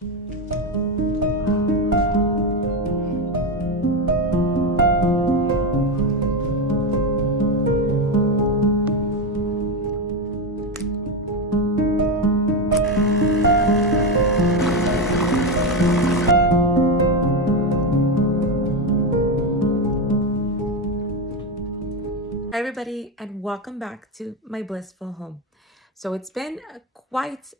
Hi everybody, and welcome back to my blissful home. So it's been quite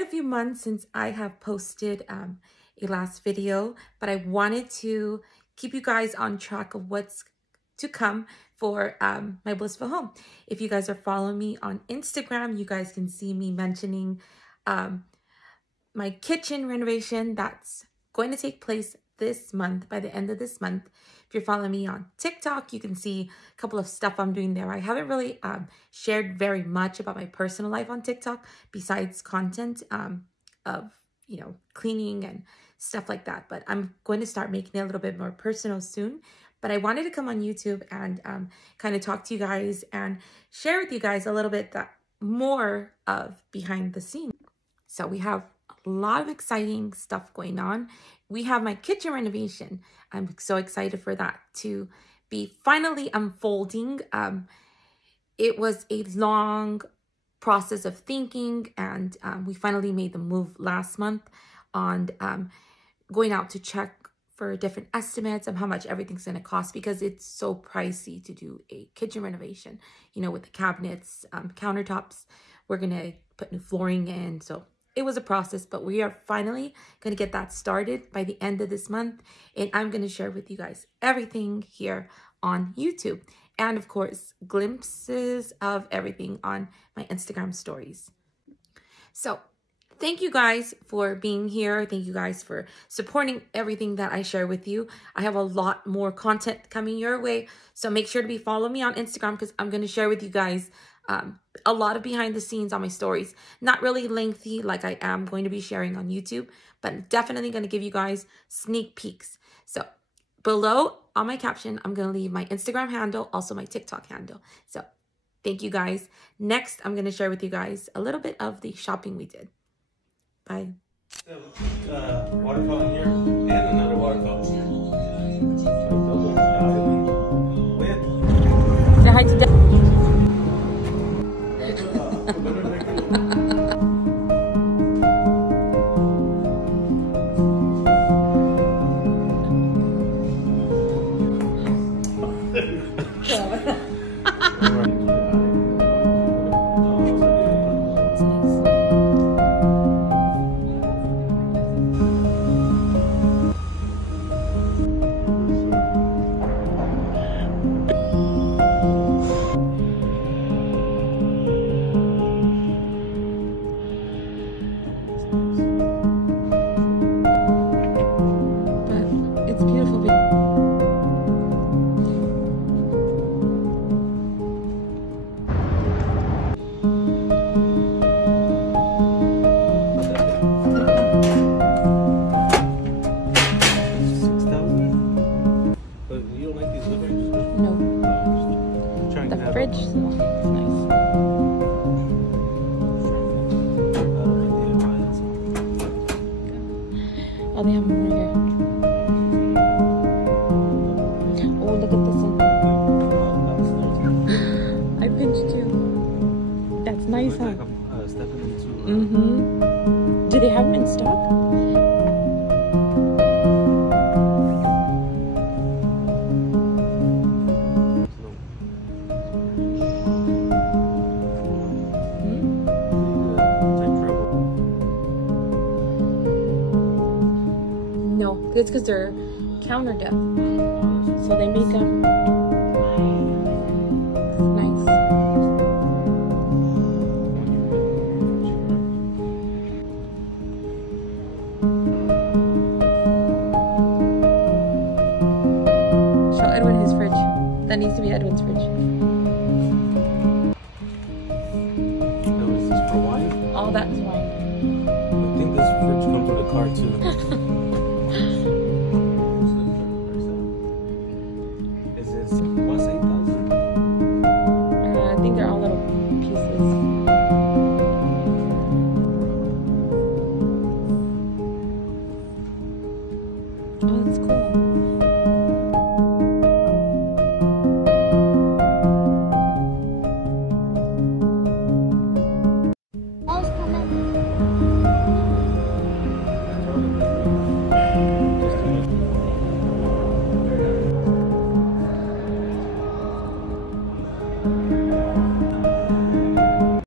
a few months since I have posted a last video, but I wanted to keep you guys on track of what's to come for my blissful home. If you guys are following me on Instagram, you guys can see me mentioning my kitchen renovation that's going to take place this month, by the end of this month. If you're following me on TikTok, you can see a couple of stuff I'm doing there. I haven't really shared very much about my personal life on TikTok besides content of, you know, cleaning and stuff like that. But I'm going to start making it a little bit more personal soon. But I wanted to come on YouTube and kind of talk to you guys and share with you guys a little bit more of behind the scenes. So we have a lot of exciting stuff going on. We have my kitchen renovation. I'm so excited for that to be finally unfolding. It was a long process of thinking, and we finally made the move last month on going out to check for different estimates of how much everything's going to cost, because it's so pricey to do a kitchen renovation, you know, with the cabinets, countertops. We're going to put new flooring in, so it was a process, but we are finally going to get that started by the end of this month. And I'm going to share with you guys everything here on YouTube. And of course, glimpses of everything on my Instagram stories. So thank you guys for being here. Thank you guys for supporting everything that I share with you. I have a lot more content coming your way. So make sure to be following me on Instagram, because I'm going to share with you guys a lot of behind the scenes on my stories. Not really lengthy like I am going to be sharing on YouTube, but definitely going to give you guys sneak peeks. So below on my caption, I'm going to leave my Instagram handle, also my TikTok handle. So thank you guys. Next, I'm going to share with you guys a little bit of the shopping we did. Bye. Water fountain here and another water fountain here. Say hi to Dad. Oh, they have them right here. Oh, look at this one. I pinched too. That's nice, huh? Mm-hmm. Do they have them in stock? It's because they're counter depth, so they make them nice. Show Edwin his fridge. That needs to be Edwin's fridge. Now, is this for wine? All that's wine. I think this fridge comes with a car too. They're all little pieces. Oh, that's cool.